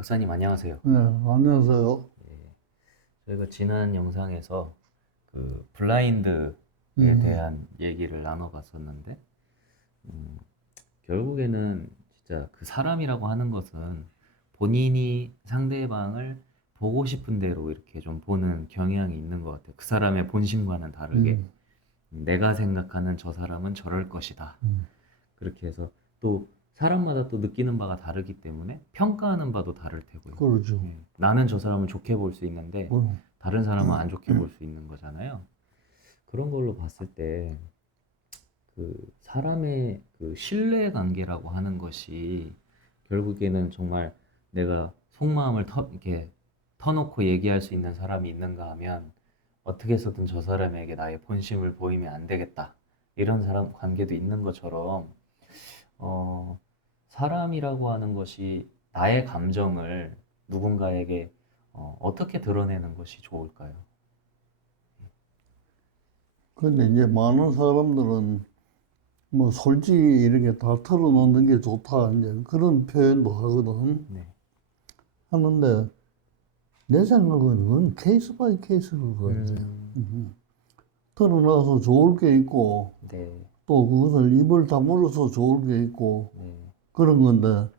박사님 안녕하세요. 네, 안녕하세요. 예, 저희가 지난 영상에서 그 블라인드에 음, 대한 얘기를 나눠봤었는데, 음, 결국에는 진짜 그 사람이라고 하는 것은 본인이 상대방을 보고 싶은 대로 이렇게 좀 보는 경향이 있는 것 같아요. 그 사람의 본심과는 다르게 음, 내가 생각하는 저 사람은 저럴 것이다. 음, 그렇게 해서 또 사람마다 또 느끼는 바가 다르기 때문에 평가하는 바도 다를 테고요. 그러죠. 나는 저 사람을 좋게 볼 수 있는데 그럼, 다른 사람은 안 좋게 볼 수 있는 거잖아요. 그런 걸로 봤을 때 그 사람의 그 신뢰 관계라고 하는 것이 결국에는 정말 내가 속마음을 이렇게 터놓고 얘기할 수 있는 사람이 있는가 하면 어떻게 해서든 저 사람에게 나의 본심을 보이면 안 되겠다. 이런 사람 관계도 있는 것처럼 어, 사람이라고 하는 것이 나의 감정을 누군가에게 어떻게 드러내는 것이 좋을까요? 근데 이제 많은 사람들은 뭐 솔직히 이렇게 다 털어놓는 게 좋다, 이제 그런 표현도 하거든. 네. 하는데, 내 생각은 그건 케이스 바이 케이스일 것 같아요. 음, 털어놔서 좋을 게 있고, 네, 또 그것을 입을 다물어서 좋을 게 있고, 네, 그런 건데,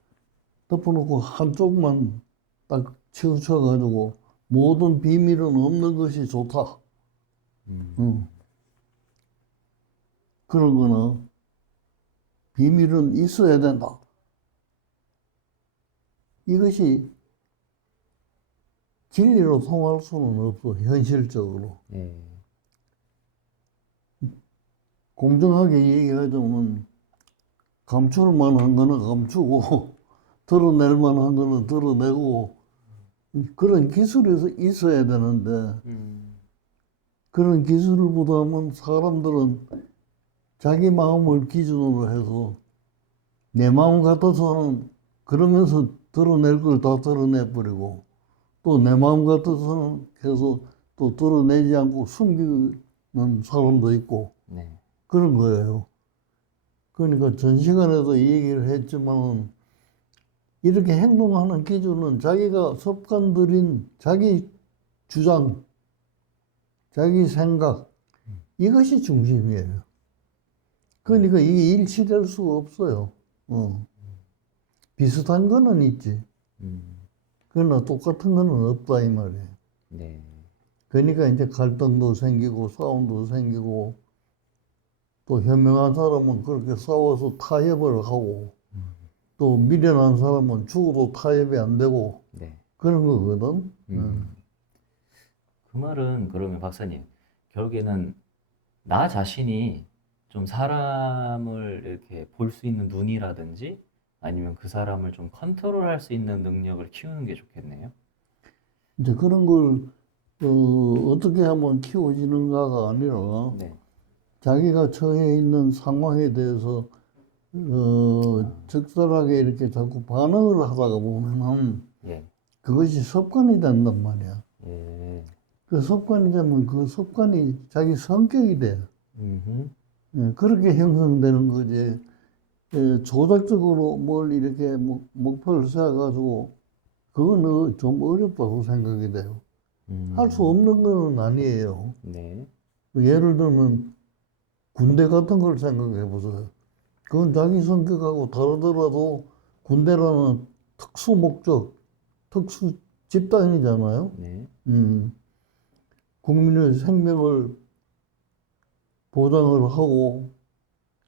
덮어놓고 한쪽만 딱 치우쳐가지고, 모든 비밀은 없는 것이 좋다. 응. 음, 그런 거는 비밀은 있어야 된다. 이것이 진리로 통할 수는 없어, 현실적으로. 네, 공정하게 얘기하자면, 감출 만한 거는 감추고, 드러낼 만한 거는 드러내고, 그런 기술이 있어야 되는데, 음, 그런 기술을 보다면 사람들은 자기 마음을 기준으로 해서, 내 마음 같아서는 그러면서 드러낼 걸 다 드러내버리고, 또 내 마음 같아서는 계속 또 드러내지 않고 숨기는 사람도 있고 네, 그런 거예요. 그러니까 전 시간에도 이 얘기를 했지만 이렇게 행동하는 기준은 자기가 습관 들인 자기 주장, 자기 생각 이것이 중심이에요. 그러니까 이게 일치될 수가 없어요. 어. 비슷한 거는 있지. 음, 그러나 똑같은 거는 없다 이 말이에요. 네, 그러니까 이제 갈등도 생기고 싸움도 생기고 또 현명한 사람은 그렇게 싸워서 타협을 하고 또 미련한 사람은 죽어도 타협이 안 되고 네. 그런 거거든. 음, 그 말은 그러면 박사님, 결국에는 나 자신이 좀 사람을 이렇게 볼 수 있는 눈이라든지 아니면 그 사람을 좀 컨트롤할 수 있는 능력을 키우는 게 좋겠네요. 이제 그런 걸 어떻게 하면 키워지는가가 아니라 네. 자기가 처해 있는 상황에 대해서 아, 적절하게 이렇게 자꾸 반응을 하다가 보면은 예, 그것이 습관이 된단 말이야. 예, 그 습관이 되면 그 습관이 자기 성격이 돼. 음흠, 예, 그렇게 형성되는 거지. 예, 조작적으로 뭘 이렇게 목표를 세워가지고 그거는 좀 어렵다고 생각이 돼요. 할 수 음, 없는 건 아니에요. 네, 예를 들면 군대 같은 걸 생각해 보세요. 그건 자기 성격하고 다르더라도 군대라는 특수 목적, 특수 집단이잖아요. 네, 음, 국민의 생명을 보장을 하고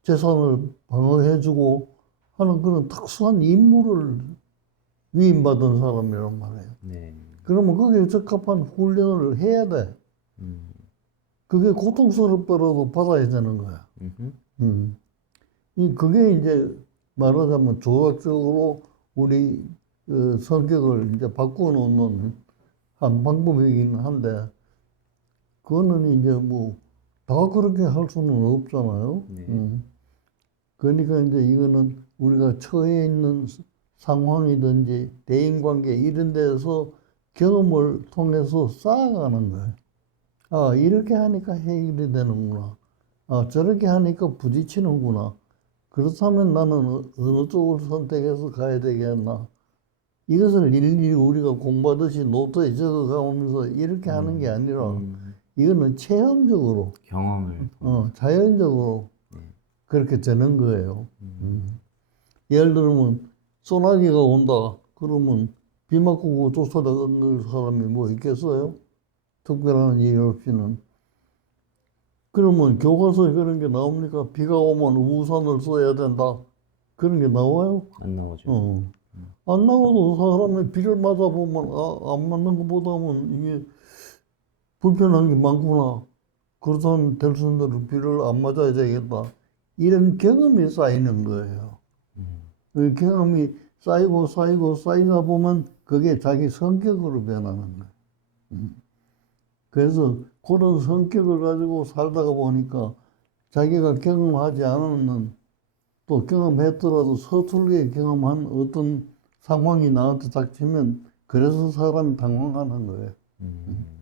재산을 방어해주고 하는 그런 특수한 임무를 위임받은 사람이란 말이에요. 네, 그러면 거기에 적합한 훈련을 해야 돼. 음, 그게 고통스럽더라도 받아야 되는 거야. 음흠, 음. 그게 이제 말하자면 조각적으로 우리 성격을 이제 바꿔놓는 한 방법이긴 한데, 그거는 이제 뭐 다 그렇게 할 수는 없잖아요. 네, 그러니까 이제 이거는 우리가 처해 있는 상황이든지 대인관계 이런 데서 경험을 통해서 쌓아가는 거예요. 아, 이렇게 하니까 해결이 되는구나. 아, 저렇게 하니까 부딪히는구나. 그렇다면 나는 어느 쪽을 선택해서 가야 되겠나. 이것을 일일이 우리가 공부하듯이 노트에 적어가면서 이렇게 하는 게 아니라 이거는 체험적으로 경험을 통해서. 자연적으로 네. 그렇게 되는 거예요. 예를 들면 소나기가 온다 그러면 비 맞고 쫓아다니는 사람이 뭐 있겠어요? 특별한 일 없이는. 그러면 교과서에 그런 게 나옵니까? 비가 오면 우산을 써야 된다. 그런 게 나와요? 안 나오죠. 안 나와도 사람이 비를 맞아보면 안 맞는 것보다는 이게 불편한 게 많구나. 그렇다면 될 수 있는 대로 비를 안 맞아야 되겠다. 이런 경험이 쌓이는 거예요. 그 경험이 쌓이고 쌓이다 보면 그게 자기 성격으로 변하는 거예요. 그래서 그런 성격을 가지고 살다가 보니까 자기가 경험하지 않은 또 경험했더라도 서툴게 경험한 어떤 상황이 나한테 닥치면 그래서 사람이 당황하는 거예요.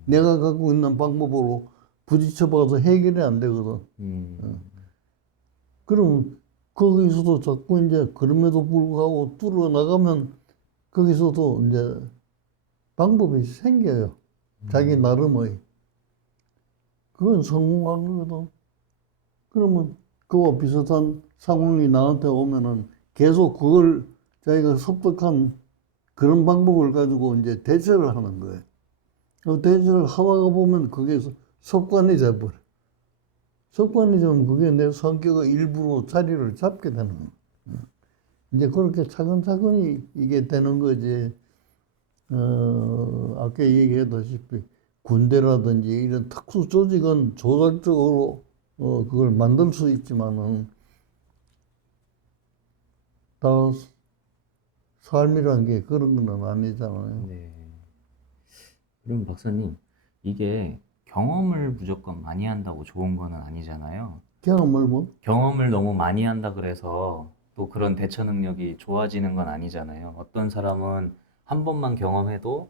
내가 갖고 있는 방법으로 부딪혀봐도 해결이 안 되거든. 그럼 거기서도 자꾸 이제 그럼에도 불구하고 뚫어 나가면 거기서도 이제 방법이 생겨요. 자기 나름의. 그건 성공한 거거든. 그러면 그와 비슷한 상황이 나한테 오면은 계속 그걸 자기가 습득한 그런 방법을 가지고 이제 대처를 하는 거예요. 그 대처를 하다가 보면 그게 습관이 돼버려. 습관이 되면 그게 내 성격의 일부로 자리를 잡게 되는 거예요. 이제 그렇게 차근차근히 이게 되는 거지. 아까 얘기했다시피 군대라든지 이런 특수 조직은 조작적으로 그걸 만들 수 있지만은 다 삶이란 게 그런 건 아니잖아요. 네. 그럼 박사님, 이게 경험을 무조건 많이 한다고 좋은 거는 아니잖아요. 경험을 뭐? 경험을 너무 많이 한다 그래서 또 그런 대처 능력이 좋아지는 건 아니잖아요. 어떤 사람은 한 번만 경험해도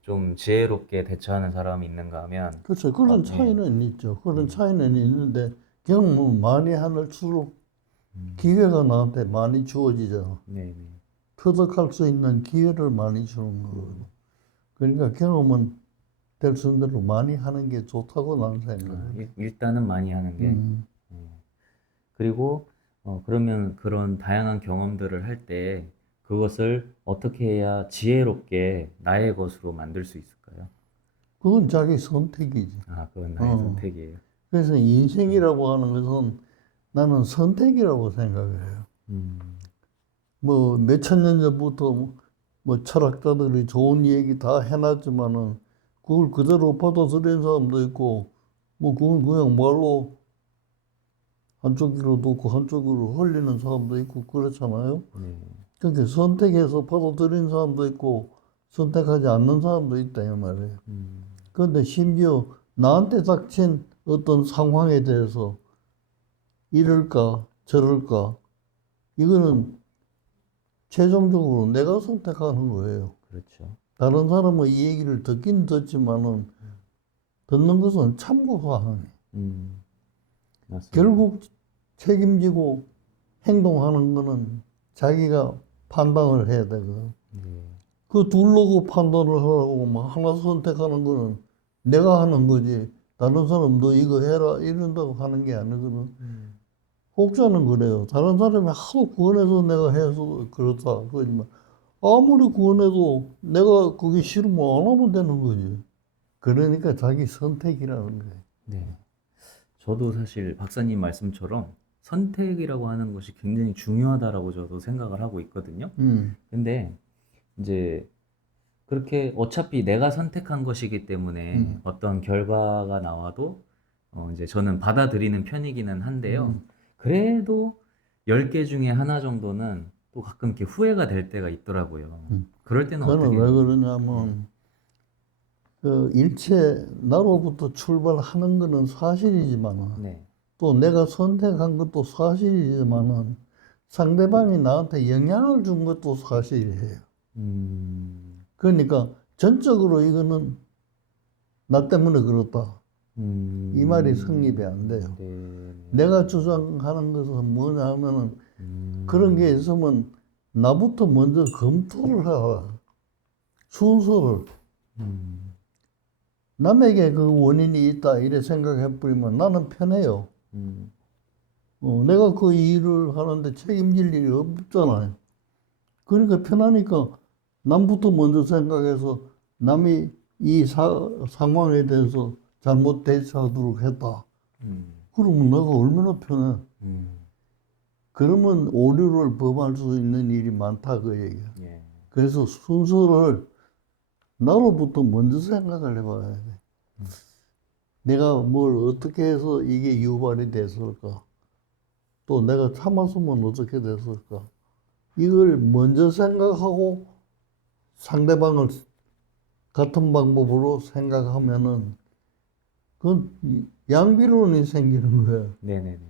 좀 지혜롭게 대처하는 사람이 있는가 하면, 그렇죠. 그런 네. 차이는 있죠. 그런 차이는 있는데 경험을 많이 할수록 기회가 나한테 많이 주어지잖아. 네, 터득할 수 있는 기회를 많이 주는 거거든. 그러니까 경험은 될 수 있는 대로 많이 하는 게 좋다고 나는 생각해요. 일단은 많이 하는 게. 음. 그리고 그러면 그런 다양한 경험들을 할 때 그것을 어떻게 해야 지혜롭게 나의 것으로 만들 수 있을까요? 그건 자기 선택이지. 그건 나의 어. 선택이에요. 그래서 인생이라고 하는 것은 나는 선택이라고 생각해요. 뭐 몇천 년 전부터 뭐 철학자들이 좋은 얘기 다 해놨지만은 그걸 그대로 받아들인 사람도 있고 뭐 그건 그냥 말로 한쪽 귀로 놓고 한쪽 귀로 흘리는 사람도 있고 그렇잖아요. 네. 그렇게 선택해서 받아들인 사람도 있고 선택하지 않는 사람도 있다 이 말이에요. 그런데 심지어 나한테 닥친 어떤 상황에 대해서 이럴까 저럴까 이거는 최종적으로 내가 선택하는 거예요. 그렇죠. 다른 사람은 이 얘기를 듣긴 듣지만은 듣는 것은 참고사항이에요. 맞습니다. 결국 책임지고 행동하는 거는 자기가 판단을 해야 되거든. 네. 그 둘러고 판단을 하라고 막 하나 선택하는 거는 내가 하는 거지. 다른 사람 너 이거 해라 이런다고 하는 게 아니거든. 혹자는 그래요. 다른 사람이 하도 구원해서 내가 해서 그렇다. 그러지만 아무리 구원해도 내가 그게 싫으면 안 하면 되는 거지. 그러니까 자기 선택이라는 거예요. 네. 저도 사실 박사님 말씀처럼 선택이라고 하는 것이 굉장히 중요하다라고 저도 생각을 하고 있거든요. 근데 이제 그렇게 어차피 내가 선택한 것이기 때문에 어떤 결과가 나와도 이제 저는 받아들이는 편이기는 한데요. 그래도 10개 중에 하나 정도는 또 가끔 이렇게 후회가 될 때가 있더라고요. 그럴 때는 그거는 어떻게? 왜 그러냐면 그 일체 나로부터 출발하는 거는 사실이지만 네. 또 내가 선택한 것도 사실이지만은 상대방이 나한테 영향을 준 것도 사실이에요. 그러니까 전적으로 이거는 나 때문에 그렇다. 이 말이 성립이 안 돼요. 네. 내가 주장하는 것은 뭐냐 하면은 그런 게 있으면 나부터 먼저 검토를 하라. 순서를 음, 남에게 그 원인이 있다 이래 생각해 버리면 나는 편해요. 음, 내가 그 일을 하는데 책임질 일이 없잖아요. 그러니까 편하니까 남부터 먼저 생각해서 남이 이 상황에 대해서 잘못 대처하도록 했다. 음, 그러면 내가 얼마나 편해. 음, 그러면 오류를 범할 수 있는 일이 많다 그 얘기야. 예, 그래서 순서를 나로부터 먼저 생각을 해봐야 돼. 내가 뭘 어떻게 해서 이게 유발이 됐을까? 또 내가 참았으면 어떻게 됐을까? 이걸 먼저 생각하고 상대방을 같은 방법으로 생각하면은 그건 양비론이 생기는 거야. 네네네.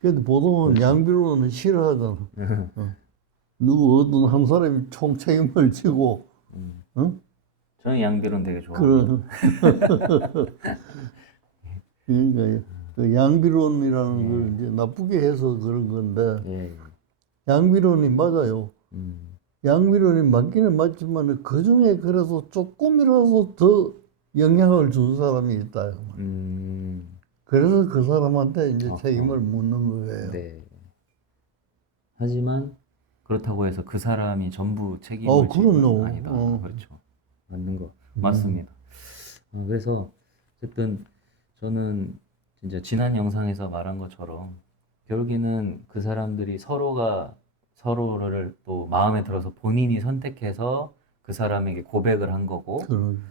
근데 보통은 양비론은 싫어하잖아. 어. 누구 어떤 한 사람이 총 책임을 지고, 어? 저는 양비론 되게 좋아합니다. 그런 그러니까 그 양비론이라는 걸 예, 이제 나쁘게 해서 그런 건데 예, 양비론이 맞아요. 음, 양비론이 맞기는 맞지만 그 중에 그래서 조금이라도 더 영향을 준 사람이 있다. 그래서 그 사람한테 이제 어허, 책임을 묻는 거예요. 네. 하지만 그렇다고 해서 그 사람이 전부 책임을 질 건 그럼요. 아니다. 그렇죠. 맞는 거 음, 맞습니다. 그래서 어쨌든 저는 진짜 지난 영상에서 말한 것처럼 결국에는 그 사람들이 서로가 서로를 또 마음에 들어서 본인이 선택해서 그 사람에게 고백을 한 거고, 그런,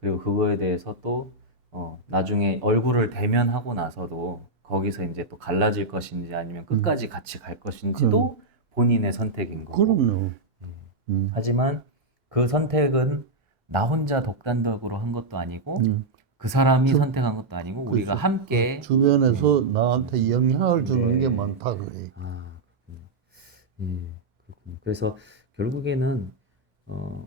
그리고 그거에 대해서 또 나중에 얼굴을 대면하고 나서도 거기서 이제 또 갈라질 것인지 아니면 음, 끝까지 같이 갈 그럼, 것인지도 본인의 선택인 거고. 그럼요. 예. 음, 하지만 그 선택은 나 혼자 독단적으로 한 것도 아니고 음. 그 사람이 주, 선택한 것도 아니고 우리가 그렇죠. 함께. 예. 주변에서 나한테 영향을 주는 게 네. 많다 그래. 아, 그렇군요. 예, 그렇군요. 그래서 결국에는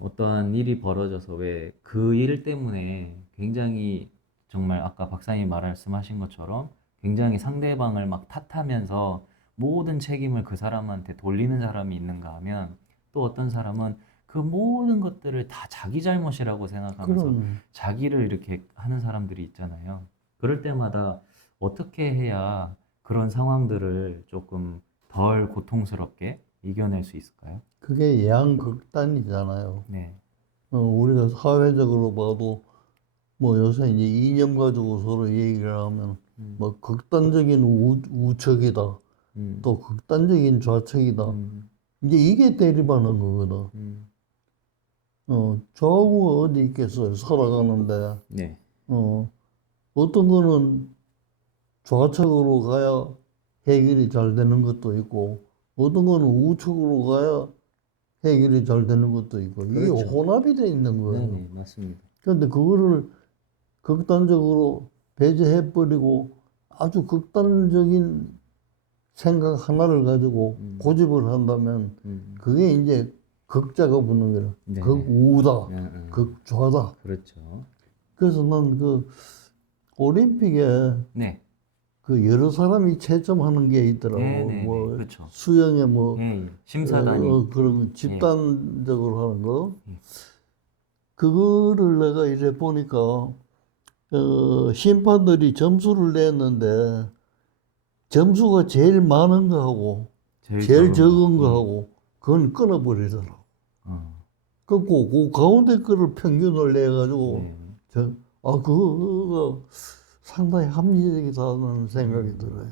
어떠한 일이 벌어져서 왜 그 일 때문에 굉장히 정말 아까 박사님 말씀하신 것처럼 굉장히 상대방을 막 탓하면서 모든 책임을 그 사람한테 돌리는 사람이 있는가 하면 또 어떤 사람은 그 모든 것들을 다 자기 잘못이라고 생각하면서 그럼, 자기를 이렇게 하는 사람들이 있잖아요. 그럴 때마다 어떻게 해야 그런 상황들을 조금 덜 고통스럽게 이겨낼 수 있을까요? 그게 양극단이잖아요. 네. 우리가 사회적으로 봐도 뭐 요새 이제 이념 가지고 서로 얘기를 하면 음, 뭐 극단적인 우측이다. 음, 또 극단적인 좌측이다. 음, 이제 이게 대립하는 거거든. 음. 좌우가 어디 있겠어요. 살아가는데. 네. 어, 어떤 거는 좌측으로 가야 해결이 잘 되는 것도 있고, 어떤 거는 우측으로 가야 해결이 잘 되는 것도 있고, 이게 그렇죠. 혼합이 돼 있는 거예요. 네네, 맞습니다. 그런데 그거를 극단적으로 배제해버리고 아주 극단적인 생각 하나를 가지고 음, 고집을 한다면 음. 그게 이제 극자가 붙는 거예요. 네네. 극우다, 음. 극좌다. 그렇죠. 그래서 난 그 올림픽에 네. 그 여러 사람이 채점하는 게 있더라고. 네네네. 뭐 그렇죠. 수영에 뭐 예, 예. 심사단이. 그런 예, 집단적으로 하는 거. 예. 그거를 내가 이제 보니까 심판들이 점수를 냈는데 점수가 제일 많은 거하고 제일 제일 적은 거. 적은 예. 거하고 그건 끊어버리더라고. 어, 그 가운데 거를 평균을 내가지고 네. 그거가 상당히 합리적이다는 생각이 들어요.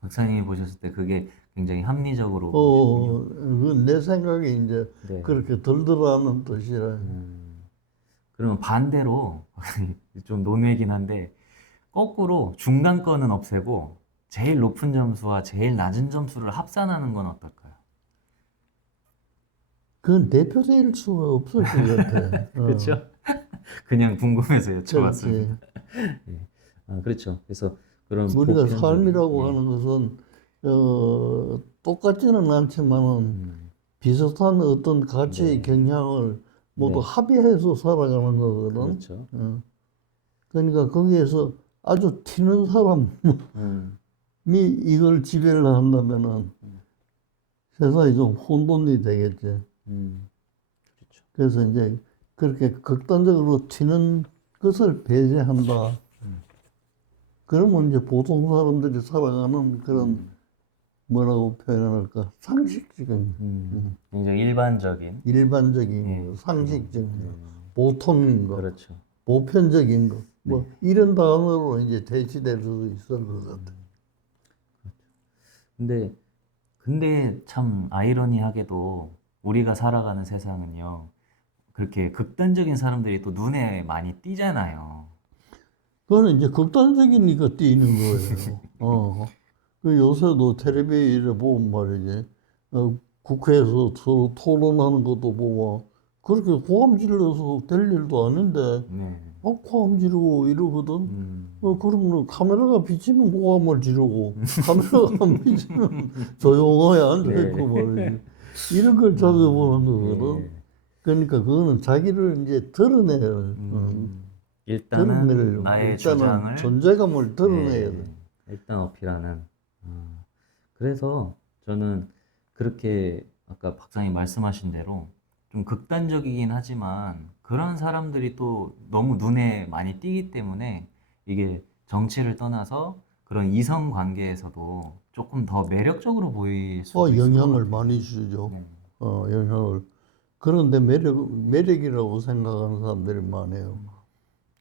박사님이 보셨을 때 그게 굉장히 합리적으로 보이셨군요. 그건 내 생각에 이제 네. 그렇게 들더라는 뜻이라. 그러면 반대로 좀 논외긴 한데 거꾸로 중간 거는 없애고 제일 높은 점수와 제일 낮은 점수를 합산하는 건 어떨까요? 그건 대표될 수가 없을 것 같아. 그렇죠? 그냥 궁금해서 여쭤봤습니다. 그렇지. 예. 그렇죠. 그래서 그런 우리가 보편적인. 삶이라고 예. 하는 것은 똑같지는 않지만은 음, 비슷한 어떤 가치 네. 경향을 모두 네. 합의해서 살아가는 거거든. 그렇죠. 그러니까 거기에서 아주 튀는 사람이 음, 이걸 지배를 한다면은 세상이 좀 혼돈이 되겠지. 그렇죠. 그래서 이제 그렇게 극단적으로 튀는 것을 배제한다. 그러면 이제 보통 사람들이 살아가는 그런 뭐라고 표현할까? 상식적인, 굉장히 일반적인. 일반적인 예. 거, 상식적인 거, 보통인 거, 그렇죠. 보편적인 거, 뭐 이런 단어로 이제 대치될 수도 있을 것 같아. 근데 참 아이러니하게도 우리가 살아가는 세상은요, 그렇게 극단적인 사람들이 또 눈에 많이 띄잖아요. 그거는 이제 극단적이니까 띄는 거예요. 그 요새도 텔레비전에 보면 말이지, 국회에서 서로 토론하는 것도 보고, 그렇게 고함 질러서 될 일도 아닌데, 네. 고함 지르고 이러거든. 음, 그러면 카메라가 비치면 고함을 지르고, 카메라가 안 비치면 조용하게 앉아있고 말이지. 이런 걸 자주 보는 거거든. 예. 그러니까 그거는 자기를 이제 드러내요. 일단은 드러내려고. 나의 일단은 주장을 존재감을 드러내야 돼. 일단 어필하는. 그래서 저는 그렇게 아까 박사님 말씀하신 대로 좀 극단적이긴 하지만 그런 사람들이 또 너무 눈에 많이 띄기 때문에 이게 정치를 떠나서 그런 이성 관계에서도 조금 더 매력적으로 보일 수도 있을 것 영향을 같아요. 많이 주죠. 네. 영향을. 그런데 매력이라고 생각하는 사람들이 많아요.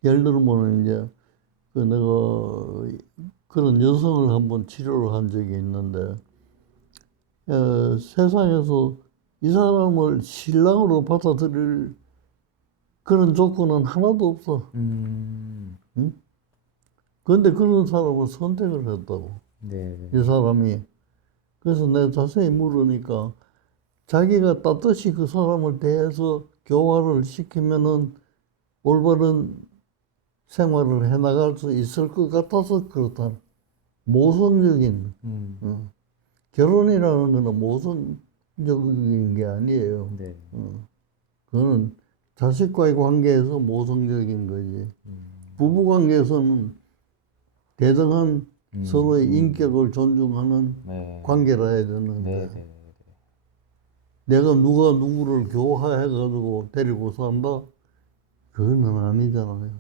예를 들면 이제 그 내가 그런 여성을 한번 치료를 한 적이 있는데, 세상에서 이 사람을 신랑으로 받아들일 그런 조건은 하나도 없어. 음, 응? 그런데 그런 사람을 선택을 했다고. 네. 이 사람이. 그래서 내가 자세히 물으니까 자기가 떳떳이 그 사람을 대해서 교화를 시키면은 올바른 생활을 해나갈 수 있을 것 같아서 그렇다. 모성적인, 어. 결혼이라는 거는 모성적인 게 아니에요. 네. 그거는 자식과의 관계에서 모성적인 거지. 부부 관계에서는 대등한 서로의 인격을 존중하는 네. 관계라 해야 네, 되는데, 네. 내가 누가 누구를 교화해가지고 데리고 산다? 그거는 아니잖아요.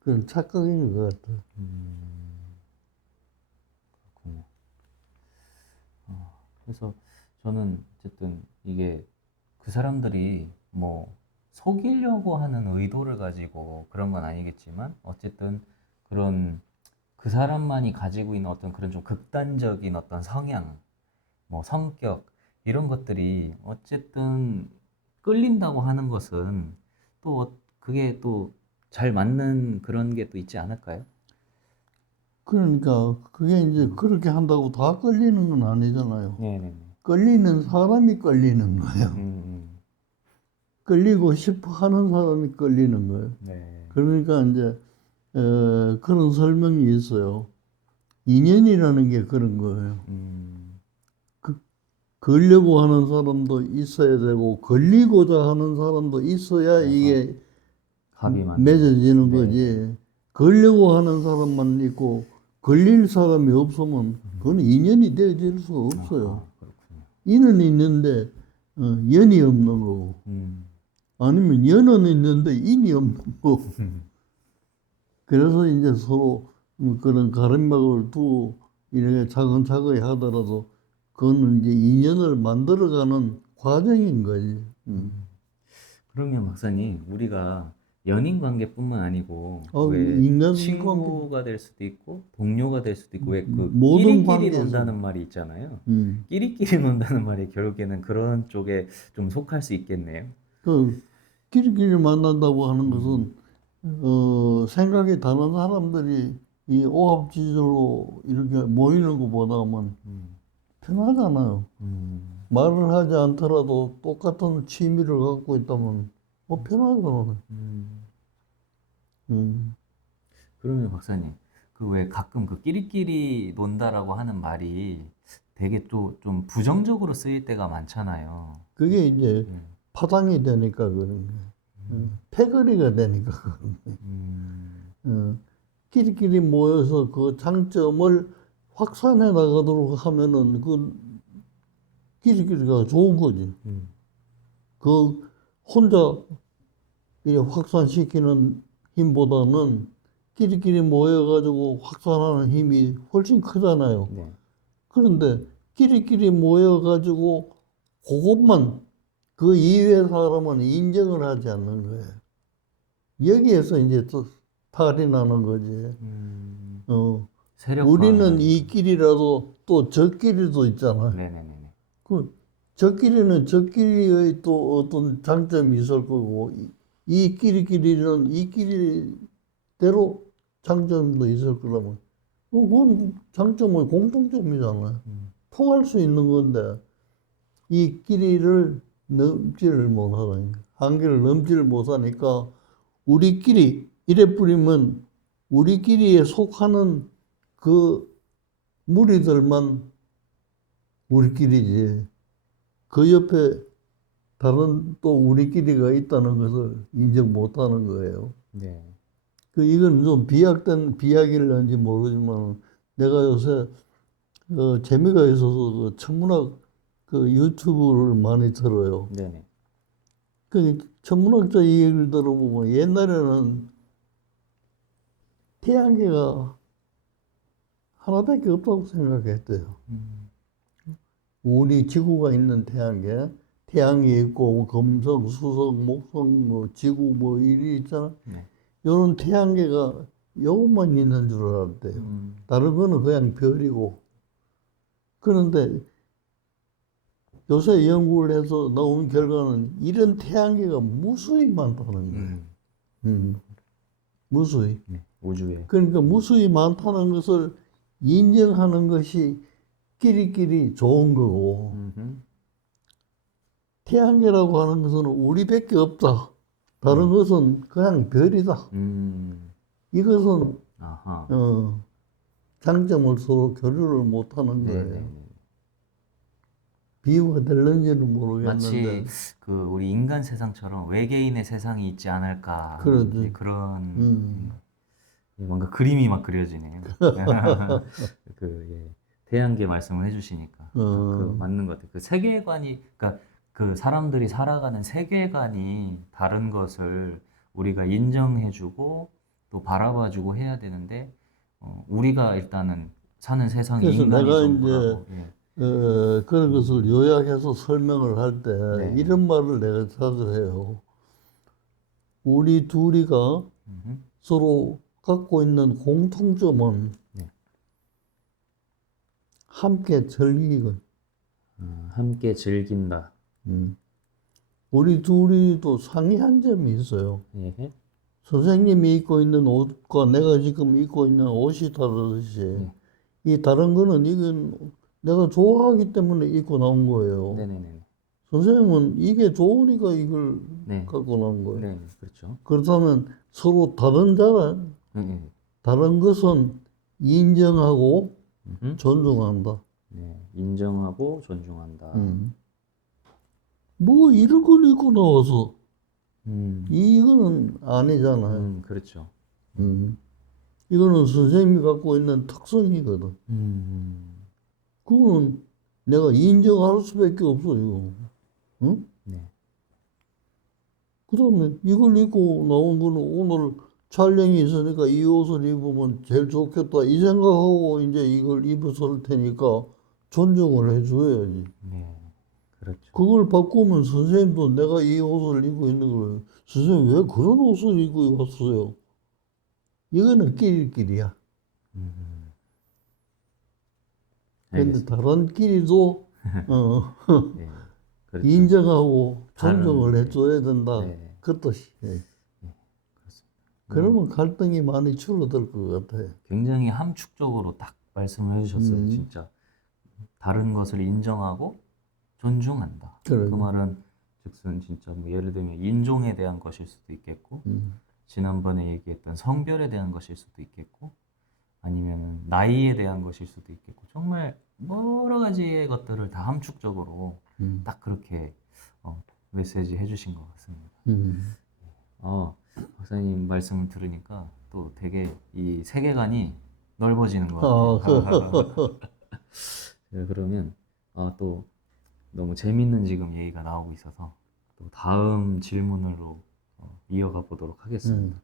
그건 착각인 것 같아. 그렇군요. 그래서 저는 어쨌든 이게 그 사람들이 뭐 속이려고 하는 의도를 가지고 그런 건 아니겠지만 어쨌든 그런 그 사람만이 가지고 있는 어떤 그런 좀 극단적인 어떤 성향, 뭐 성격 이런 것들이 어쨌든 끌린다고 하는 것은 또 그게 또 잘 맞는 그런 게 또 있지 않을까요? 그러니까 그게 이제 그렇게 한다고 다 끌리는 건 아니잖아요. 네네네. 끌리는 사람이 끌리는 거예요. 끌리고 싶어 하는 사람이 끌리는 거예요. 네. 그러니까 이제 그런 설명이 있어요. 인연이라는 게 그런 거예요. 걸려고 하는 사람도 있어야 되고 걸리고자 하는 사람도 있어야 이게 합이 맞는 맺어지는 네. 거지. 걸려고 하는 사람만 있고 걸릴 사람이 없으면 그건 인연이 되어질 수가 없어요. 아하, 그렇군요. 인은 있는데 연이 없는 거고, 아니면 연은 있는데 인이 없는 거고. 그래서 이제 서로 그런 가림막을 두고 이렇게 차근차근히 하더라도 그거는 이제 인연을 만들어가는 과정인 거지. 그러면 박사님, 우리가 연인 관계뿐만 아니고 왜 인간 관계, 친구가 될 수도 있고 동료가 될 수도 있고 왜 그 모든 끼리끼리 관계에서. 논다는 말이 있잖아요. 음. 끼리끼리 논다는 말이 결국에는 그런 쪽에 좀 속할 수 있겠네요. 그 끼리끼리 만난다고 하는 것은 생각이 다른 사람들이 이 오합지졸로 이렇게 모이는 것보다는 편하잖아요. 말을 하지 않더라도 똑같은 취미를 갖고 있다면 편하잖아요. 그러면 박사님, 그 왜 가끔 그 끼리끼리 논다라고 하는 말이 되게 또 좀 부정적으로 쓰일 때가 많잖아요. 그게 이제 파장이 되니까 그런 거예요. 패거리가 되니까 그런 거예요. 끼리끼리 모여서 그 장점을 확산해 나가도록 하면은 그 끼리끼리가 좋은 거지. 그 혼자 이 확산시키는 힘보다는 끼리끼리 모여가지고 확산하는 힘이 훨씬 크잖아요. 네. 그런데 끼리끼리 모여가지고 그것만 그 이외의 사람은 인정을 하지 않는 거예요. 여기에서 이제 또 탈이 나는 거지. 세력화. 우리는 이끼리라도 또 저끼리도 있잖아. 네네네. 그 저끼리는 저끼리의 또 어떤 장점이 있을 거고 이 끼리끼리는 이 끼리대로 장점도 있을 거라면 그건 장점은 공통점이잖아요. 통할 수 있는 건데 이 끼리를 넘지를 못하니까 한계를 넘지를 못하니까 우리끼리 이래 뿌리면 우리끼리에 속하는 그 무리들만 우리끼리지 그 옆에 다른 또 우리끼리가 있다는 것을 인정 못하는 거예요. 네. 이건 좀 비약된 비약일런지 모르지만 내가 요새 재미가 있어서 그 천문학 그 유튜브를 많이 들어요. 네네. 그 천문학자 얘기를 들어보면 옛날에는 태양계가 하나밖에 없다고 생각했대요. 우리 지구가 있는 태양계, 태양이 있고 뭐 금성, 수석, 목성, 뭐 지구 뭐 일이 있잖아. 네. 이런 태양계가 요것만 있는 줄 알았대요. 다른 거는 그냥 별이고. 그런데 요새 연구를 해서 나온 결과는 이런 태양계가 무수히 많다는 거예요. 무수히. 네. 우주에. 그러니까 무수히 많다는 것을 인정하는 것이 끼리끼리 좋은 거고, 태양계라고 하는 것은 우리밖에 없다. 다른 것은 그냥 별이다. 이것은 아하. 장점을 서로 교류를 못하는 거예요. 네네네. 비유가 될는지는 마치 모르겠는데. 그 우리 인간 세상처럼 외계인의 세상이 있지 않을까 하는 그러지. 이제 그런 뭔가 그림이 막 그려지네요. 예, 태양계 말씀을 해주시니까 그 맞는 것 같아요. 그 세계관이 그러니까 그 사람들이 살아가는 세계관이 다른 것을 우리가 인정해주고 또 바라봐주고 해야 되는데 우리가 일단은 사는 세상이 그래서 인간이 내가 전부라고. 이제 예. 그런 것을 요약해서 설명을 할 때 네. 이런 말을 내가 자주 해요. 우리 둘이가 서로 갖고 있는 공통점은 네. 함께 즐기건. 함께 즐긴다. 우리 둘이도 상이한 점이 있어요. 예. 선생님이 입고 있는 옷과 내가 지금 입고 있는 옷이 다르듯이 이 다른 거는 이건 내가 좋아하기 때문에 입고 나온 거예요. 네네네. 선생님은 이게 좋으니까 이걸 네. 갖고 나온 거예요. 네, 그렇죠. 그렇다면 서로 다른 자란 다른 것은 인정하고 존중한다. 네, 인정하고 존중한다. 뭐 이런 걸 입고 나와서 이거는 아니잖아요. 그렇죠. 이거는 선생님이 갖고 있는 특성이거든. 그거는 내가 인정할 수밖에 없어, 이거. 응? 네. 그러면 이걸 입고 나온 거는 오늘 촬영이 있으니까 이 옷을 입으면 제일 좋겠다. 이 생각하고 이제 이걸 입었을 테니까 존중을 해줘야지. 네, 그렇죠. 그걸 바꾸면 선생님도 내가 이 옷을 입고 있는 걸, 선생님 왜 그런 옷을 입고 왔어요? 이거는 끼리끼리야. 그런데 다른 끼리도 네, 그렇죠. 인정하고 존중을 다른, 해줘야 된다. 네. 그 뜻이. 그렇습니다. 그러면 갈등이 많이 줄어들 것 같아요. 굉장히 함축적으로 딱 말씀을 해주셨어요. 진짜 다른 것을 인정하고 존중한다. 그래. 그 말은 즉슨 진짜 뭐 예를 들면 인종에 대한 것일 수도 있겠고 지난번에 얘기했던 성별에 대한 것일 수도 있겠고 아니면 나이에 대한 것일 수도 있겠고 정말 여러 가지의 것들을 다 함축적으로 딱 그렇게 메시지 해주신 것 같습니다. 박사님 말씀을 들으니까 또 되게 이 세계관이 넓어지는 것 같아요. 네, 그러면 또 너무 재밌는 지금 얘기가 나오고 있어서 또 다음 질문으로 이어가 보도록 하겠습니다.